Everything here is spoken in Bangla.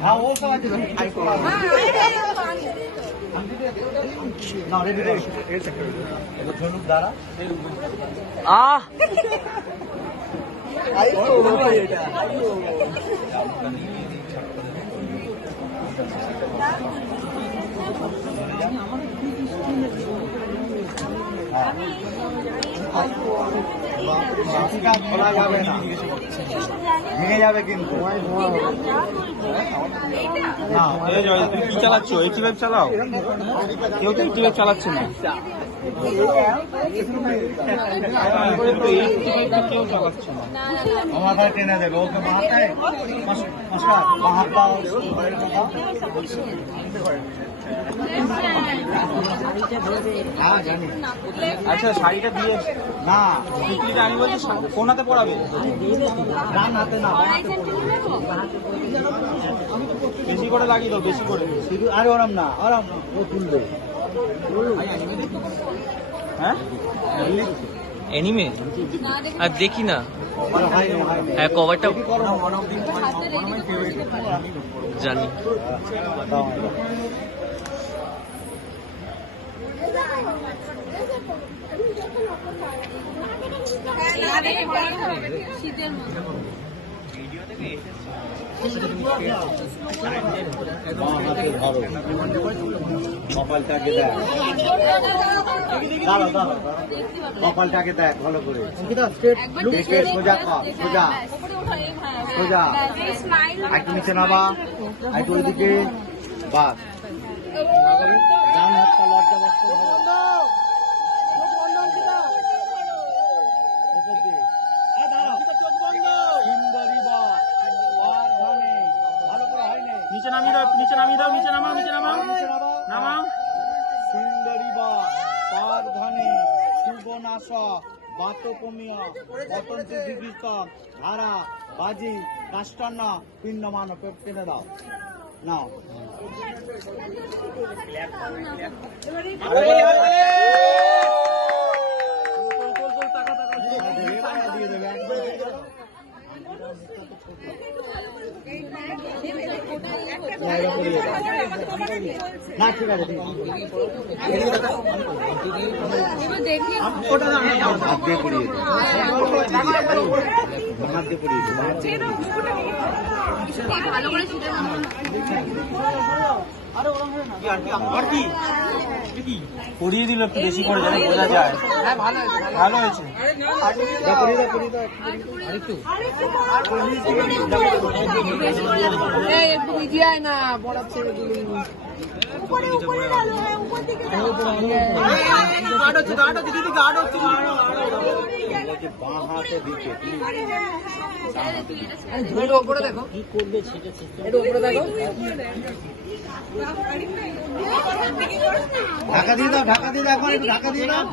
아, 옷까지 아, 아. 아이고. 아, 나 레비데 이거 별로 달아? 아. 아이고, 뭐야 얘가. 아이고. 아. বাকিটা খোলা যাবে না ভেঙে যাবে কিন্তু না চালাও কেউ তো এইটি ওয়েব চালাচ্ছে না। ঘরে টেনে দেবে ওকে মাথায় হ্যাঁ আচ্ছা শাড়িটা দিয়ে না। টিকলিটা আমি বলছি কোন হাতে পড়াবে ডান হাতে না। বেশি করে লাগিয়ে দাও বেশি করে। আরে ওরম না ওরম। ও তুলবে। হ্যাঁ? এনিমে আর দেখি না। হ্যাঁ কভারটা জানি। শীতের। কপালটাকে দেখ। কপালটাকে দেখ ভালো করে। একবার সোজা কর সোজা। সোজা। একটু নিচে নামা। একটু ওইদিকে। বাস ডান হাতটা লজ্জা বস্ত ধরো। এদিকে দে। এ দাঁড়াও। সুন্দরী বা, পার ধানে। ভালো করে হয়নি। নিচে নামিয়ে দাও নিচে নামিয়ে দাও নিচে নামাও নিচে নামাও নামাও। সুন্দরী বা, পার ধানে, সুবনাশ, বাতপমীয়, পতন্তু দিগৃতম, ধারা, বাজি, কাষ্টান্ন, পিণ্ডমান টেনে দাও নাও দিয়ে দেবে একবার দিয়ে দাও। না, ঠিক আছে হাত দিয়ে পড়িয়ে আর কি পরিয়ে দিল একটু বেশি করে যেন বোঝা যায় ভালো হয়েছে গার্ড হচ্ছে দিদি গার্ড দাও বলছে বাঁ হাতে দিকে ঢাকা দিয়ে দাও ঢাকা দিয়ে দাও ঢাকা দিয়ে দাও।